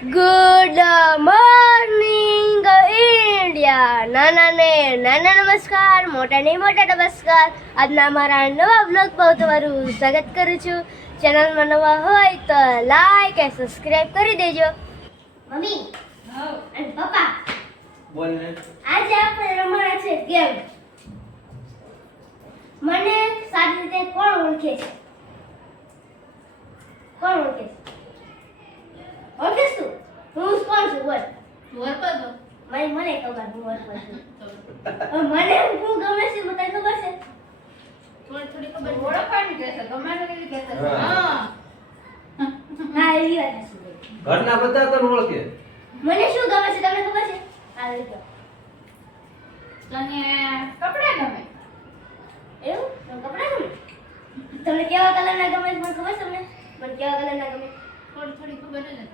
Good morning India. નાના નમસ્કાર, મોટા નમસ્કાર. આજના અમારા નવા બ્લોગમાં તમારું સ્વાગત કરું છું. ચેનલમાં નવા હોય તો લાઈક અને સબસ્ક્રાઇબ કરી દેજો. મમ્મી અને પપ્પા બોલ ને. આજે આપણે રમવાના છે ગેમ. મને સારી રીતે કોણ ઓળખે છે? કોણ ઓળખે છે? ઓળખેસ તું? હું કોણ છું? બોલ. મને ખબર હું ઓળખું છું. મને હું ગમે છે મને ખબર છે. થોડી ખબર ઓળખવાની કે છે ગમે તે રીતે કે છે. હા. હા એવી વાત છે. ઘરના બધા તને ઓળખે. મને શું ગમે છે તમને ખબર છે? આ રીતે તને કપડા ગમે એવું તમને કપડાં ગમે? તમને કેવા કલરના ગમે છે મને ખબર છે તમને? મને કેવા કલરના ગમે? થોડી ખબર છે ને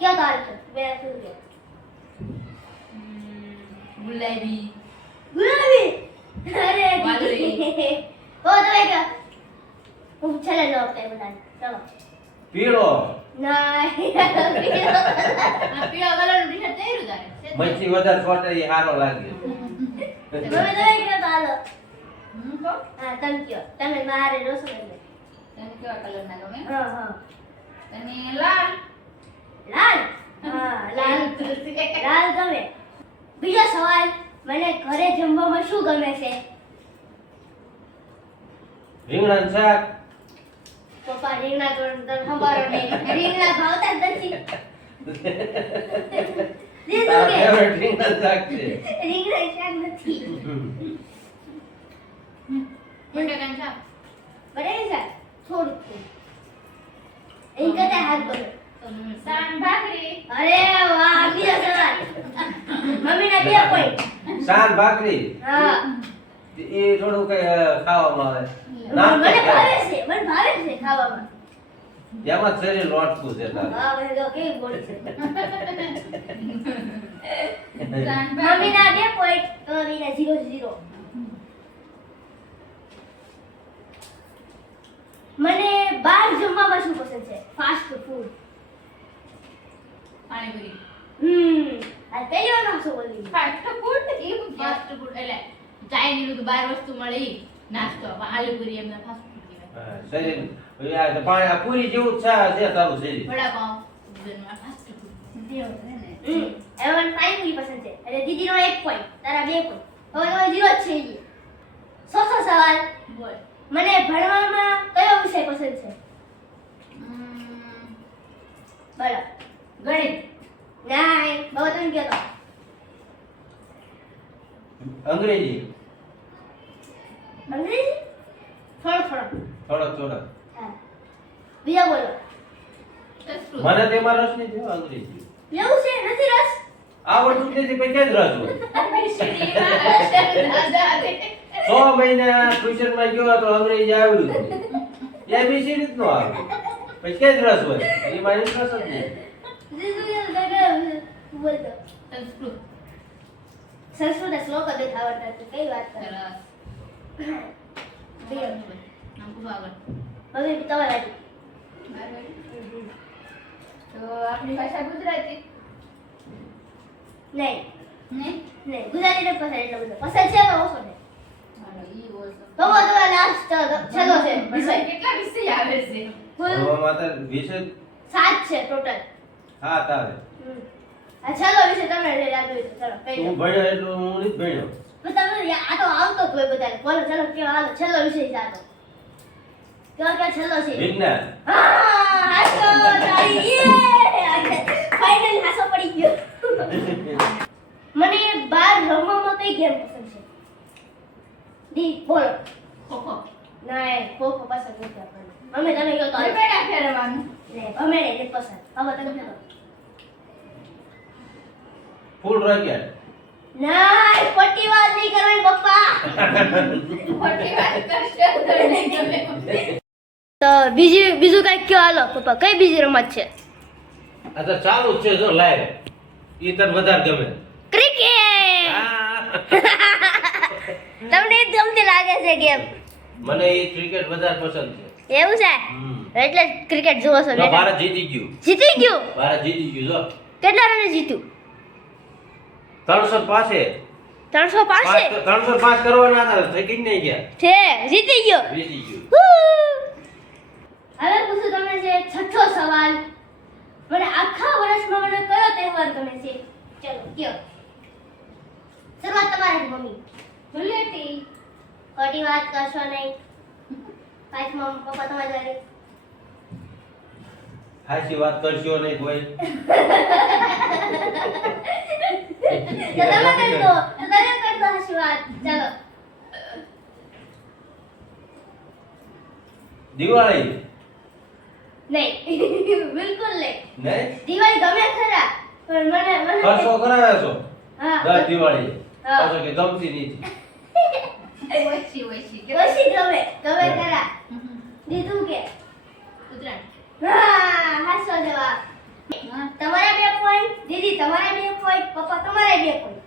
કેવા કલર છે? બે શું છે? ગુલાબી ગુલાબી. અરે વાદળી. ઓ તમે કે હું છેલ્લે નો આપતા બધાને. ચલો. પીળો. ના આ પીળા કલરનું ટી-શર્ટ પહેર્યું તારે મચ્છી વધારે છોટે એ સારો લાગે. તમે તો કે હાલો. હું કહું હા તમે કયો. તમે મારે રોસો લઈ તને કેવા કલરના ગમે હા હા. તને લાલ લાલ. હા લાલ. લાલ ગમે. બીજો સવાલ, મને ઘરે જમવામાં શું ગમે છે? રીંગણાનું શાક. પપ્પા રીંગણા તો તમને ખબર નહીં. રીંગણા ભાવતા જ નથી. દીધું તારા કે favorite રીંગણાનું શાક છે. રીંગણા શાક નથી. બટાકાનું શાક બરાબર છે? થોડુંક થોડુંક. એ કરતા હાથ બોલો. સાન ભાખરી અરે વાહ, બીજો સવાલ. મમ્મીના 2 પોઈન્ટ. શાક ભાખરી. હા. એ થોડું કઈ ખાવામાં આવે. મને ભાવે છે. મને ભાવે છે ખાવામાં. એમાં શરીર લોટકું છે તારે. હા મને તો કેવી બોલી છે. સાન મમ્મીના 2 પોઈન્ટ, તો મમ્મીના 0-0. મને બહાર જમવામાં શું પસંદ છે? Fast food. પાણીપુરી આ પહેલી વાર નામ શું બોલી? ફાસ્ટ ફૂડ ફાસ્ટ ફૂડ એટલે ચાઇનીઝ બધું બાર વસ્તુ મળે ઈ નાસ્તો આલુપુરી એમને ફાસ્ટ ફૂડ કહેવાય હા, શરીર પાણી પૂરી જેવું જ છે તારું શરીર. વડાપાવ જેમાં ફાસ્ટ ફૂડ એમાં પાણીપુરી પસંદ છે. એટલે દીદીનો 1 પોઈન્ટ, તારા 2 પોઈન્ટ. હવે તો 0 જ છે ઈ. સોસો સવાલ, બોલ મને ભણવામાં કયો વિષય પસંદ છે? બોલો. ગણિત નાઈ, બહુ તમે કહો તો. અંગ્રેજી. અંગ્રેજી? થોડો. થોડો. હા. બીજા બોલો. સંસ્કૃત મને તેમાં રસ નથી હો અંગ્રેજી. લેવું છે? નથી રસ? આવડતું જ નથી પછી ક્યાં જ રસ હોય. દાદા 6 મહિના ટ્યુશનમાં ગયો તો અંગ્રેજી આવડ્યું જ નહીં. એબીસીડી જ ન આવડ્યું. પછી ક્યાં જ રસ હોય. એમાં ઇન્ટરેસ્ટ જ નહીં. બોલતો. સંસ્કૃત સંસ્કૃત શ્લોક જ આવડતા નથી. કઈ વાત કરે? સરસ બે. નામ પૂછો આગળ મમ્મી તમારે હતી. તો આપણી ભાષા ગુજરાતી નહીં. નહીં ગુજરાતી ને પસંદ એટલો બધો. પસંદ છે પણ ઓછો છે. હાલો ઈ બોલશો તો તમારે લાસ્ટ છેલ્લો છે વિષય. કેટલા વિષય આવે છે કુલ આમાં તો વિષય 7 છે ટોટલ. 7 આવે. આ છેલ્લો વિષય તમને યાદ હોય તો ચલો કહી તું દો. ભણ્યો એટલું હું નથી ભણ્યો. પણ તમને આ તો આવતો જ હોય બધાને. બોલો ચલો કે હાલો છેલ્લો વિષય છે આ તો. કે છેલ્લો છે. વિજ્ઞાન. હા હાસો તાળી. ફાઇનલી હાસો પડી ગયો. મને બહાર રમવામાં કઈ ગેમ પસંદ છે? દી બોલો. ખોખો નહીં ખોખો પસંદ નથી આપણને. મમ્મી તમે કહો તો હાલો. બેડા ફેરવાનું લે અમે ને પસંદ. હવે તમે કહો. ફૂલ રોકેટ. નહીં ખોટી વાત નહીં કરવાની પપ્પા. ખોટી વાત કરશે તો નહીં ગમે તો બીજું કઈ કયો હાલો પપ્પા. કઈ બીજી રમત છે? આ તો ચાલુ જ છે જો લાઈવ. ઈ તને વધારે ગમે. ક્રિકેટ. હા. તમને એ ગમતી લાગે છે ગેમ? મને એ ક્રિકેટ વધારે પસંદ છે. એવું છે? એટલે ક્રિકેટ જોવો છો બેટા? ભારત જીતી ગયું. જીતી ગયું? ભારત જીતી ગયું જો. કેટલા રને જીત્યું? 305 305 305 કરવાના હતા થઈ કે નહીં ગયા છે, જીતી ગયો. જીતી ગયું. હવે પૂછું તમને છે છઠ્ઠો સવાલ. મને આખા વર્ષમાં મને કયો તહેવાર ગમે છે? ચલો કયો. શરૂઆત તમારી મમ્મી. ધૂળેટી. ખોટી વાત કરશો નહીં. પાંચમા પપ્પા તમારી વારી. હાચી વાત કરશો નહીં કોઈ. તો તમે કરશો હાચી વાત. ચલો. દિવાળી નહીં. બિલકુલ નહીં. નહીં દિવાળી ગમે ખરા પણ મને ખર્ચો કરાવે છો હા દર દિવાળી હા. પાછો કે ગમતી નથી. ઓછી ઓછી. ઓછી ગમે ખરા. દીધું કે ઉત્તરાયણ. હા હાચો જવાબ. તમારા 2 પોઈન્ટ, દીદી તમારા 2 પોઈન્ટ, પપ્પા તમારા 2 પોઈન્ટ.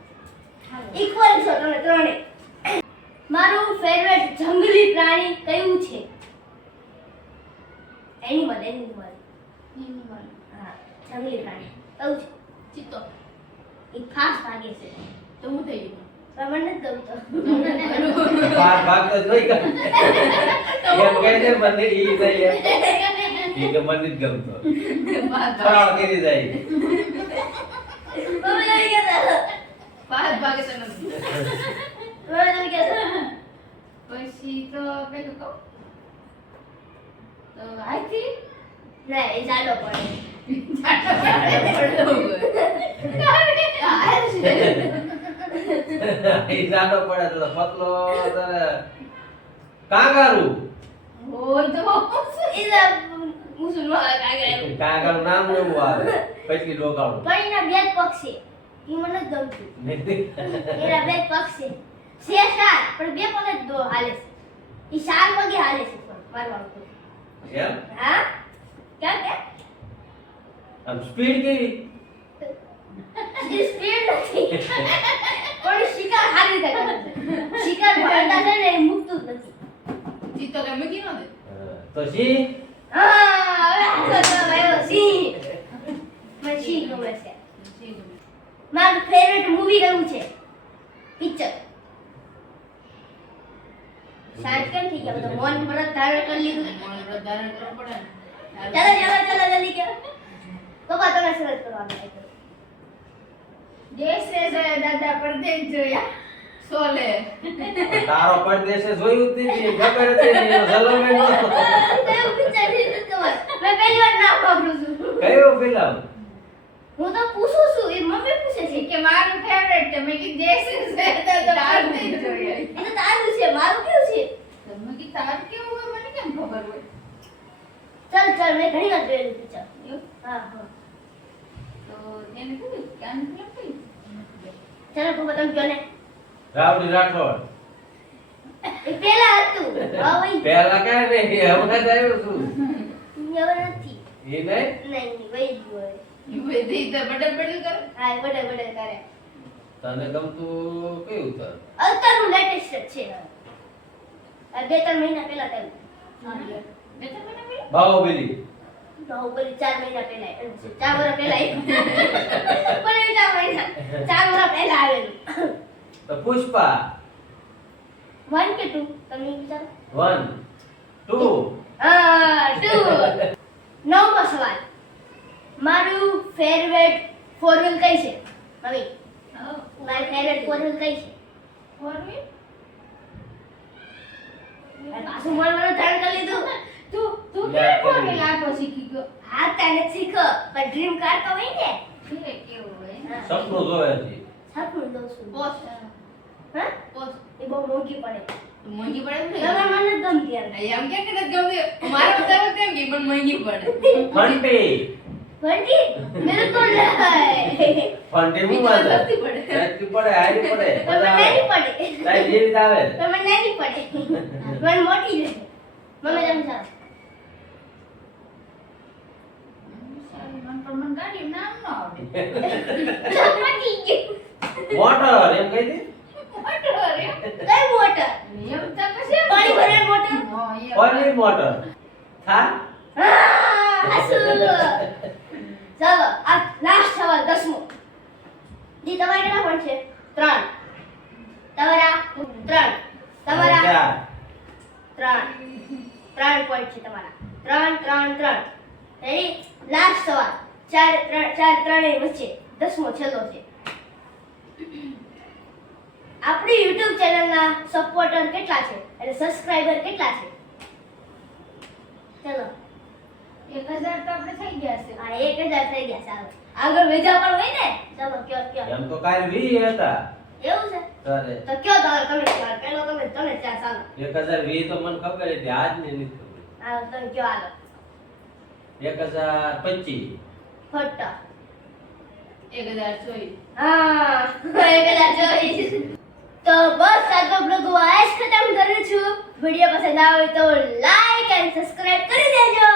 ઇક્વલ છો તમે ત્રણે. મારું ફેવરેટ જંગલી પ્રાણી કયું છે? એનિમલ. હા જંગલી પ્રાણી કયું છે? ચિત્તો. એ ફાસ્ટ ભાગે છે તો હું થઈ ગયું. પણ મને નથી ગમતો. ભાગ તો નહીં કરે. એમ કહે છે મને ઈ થઈ એમ. ઈ કે મને જ ગમતો. ફરાળ કરી જાય. મમ્મી તમે કહેતા. પાંચ ભાગે તો નથી. મમ્મી તમે કહેતા. પછી તો પેલું કહું તો હાથી. ના એ જાડો પડે. ઈ જાડો પડે તો પતલો તારે કાંગારૂ. હોય તો એના મુસલમાન કાગળ. કાંગારૂ નામ એવું આવે. પછી ડોકાળું. પણ એના 2 પગ છે. એ મને નથી ગમતું. એના 2 પગ છે. છે શાર પણ 2 પગ જ દો હાલે છે. એ શાર પગે હાલે છે પણ મારવાનું તો. એમ હા ક્યાં કે આમ સ્પીડ કેવી એ સ્પીડ નથી. પણ એ શિકાર હારી રીતે કરે છે. શિકાર ભરતા છે ને એ મૂકતું જ નથી. ચિત્તો કે મૂકી ન દે. તો સી હા હવે આ તો આવ્યો સિંહ. મને સિંહ ગમે છે. મારું ફેવરેટ મૂવી કયું છે? પિક્ચર. શાંત કેમ થઈ ગયા? બધા મૌન વ્રત ધારણ કરી લીધું. મોન વ્રત ધારણ કરવું પડે ને. ચાલો જલ્દી કે પપ્પા તમે સરસ કરવાનું. દેશ રે જોયા દાદા પરદેશ જોયા. સોલે. તારો પરદેશે જોયું જ નથી ખબર હતી ને એનો જલમે નતો. કયું પિક્ચર છે તો ખબર. મેં પહેલી વાર નામ વાપરું છું. કયો ફિલ્મ હું તો પૂછું છું એ મમ્મી પૂછે છે. કે મારું ફેવરેટ છે મેં કીધું દેશ રે જોયા દાદા પરદેશ જોયા. એ તો તારું છે મારું કેવું છે? તમે કી તાર કેવું હોય મને કેમ ખબર હોય? ચાલ મેં ઘણી વાર જોયેલું પિક્ચર. હા હા તો એને કીધું કે આનું ફિલ્મ કઈ? ચાલો પપ્પા તમે કહો ને. રાવડી રાઠોડ એ પેલા હતું. હવે પહેલા કાંઈ નહીં હમણાં જ આવ્યો છું હવે નથી. એ નહીં નહીં વહી ગયું હવે. બધી તો બડે બડે કરે. હા બડે કરે. તને ગમતું કયું તર અત્યારનું લેટેસ્ટ છે. આ 2-3 મહિના પહેલા થયું. બે તો મને બોલ. બાહુબલી બાહુબલી 4 મહિના પહેલા 4 વર્ષ પહેલા બોલે 4 મહિના 4 વર્ષ પહેલા આવેલું. તો પુષ્પા 1 કે 2 તમે વિચારો. 1 2 હા 2. નવમો સવાલ. મારું ફેવરેટ ફોર વ્હીલ કઈ છે? મમ્મી મારી ફેવરેટ ફોર વ્હીલ કઈ છે? Four wheel. પાછું મળવાનું ધારણ કરી લીધું. તું કે ફોર વ્હીલ આપો શીખી ગયો. હા તને શીખો પણ ડ્રીમ કાર તો હોય ને. કે કેવું હોય? સપનું જોવે છે સપનું દઉં છું. પોસ. હા પોસ. એ બહુ મોંઘી પડે. મોંઘી પડે ને. તમારે મને જ ગમતી એમ. એમ કે નથી ગમતી. મારે બતાવો તેમ કે પણ મોંઘી પડે. ફંટી વંડી બિલકુલ નહીં. ફંટી હું વાત સસ્તી પડે. સસ્તી પડે હારી પડે તમે બધા નાની આવે. પડે. તારી જેવી જ આવે તમે નાની પડે. મને મોટી લે. મને સમજાવો. સારું, મને પણ મને ગાડી નામ ન આવડે. પતી ગયું. મોટર એમ કહી દે મોટર રે. કઈ મોટર? એમ તો કશે પાણી ભરેલ મોટર? હા, એમ. ઓલી મોટર થા હા, હસુ. ચાલો આ લાસ્ટ સવાલ 10મો. જી તમારે કેટલા પોઈન્ટ છે? 3. તમારા 3. તમારા ચાર. 3 પોઈન્ટ છે તમારા. 3. રેડી? લાસ્ટ સવાલ. 4 ની વચ્ચે 10મો છેલ્લો છે. આપણી YouTube ચેનલના સપોર્ટર કેટલા છે અને સબસ્ક્રાઇબર કેટલા છે? ચલો 1000 તો આપણે થઈ ગયા છે. આ 1000 થઈ ગયા. ચાલો આગળ વેજા પણ હોય ને. ચલો કયો એમ તો કાલ 20 હતા એવું છે તારે તો કયો તારે તમે ચાર પેલો તમે ચાર ચાલો 1020 તો મને ખબર હતી આજ ને નથી ખબર. આ તમે કયો હાલો 1025 ફોટો 1024. હા 1024. તો બસ આજનો બ્લોગ હું આજ ખતમ કરું છું. વિડિયો પસંદ આવે તો લાઈક અને સબસ્ક્રાઇબ કરી દેજો.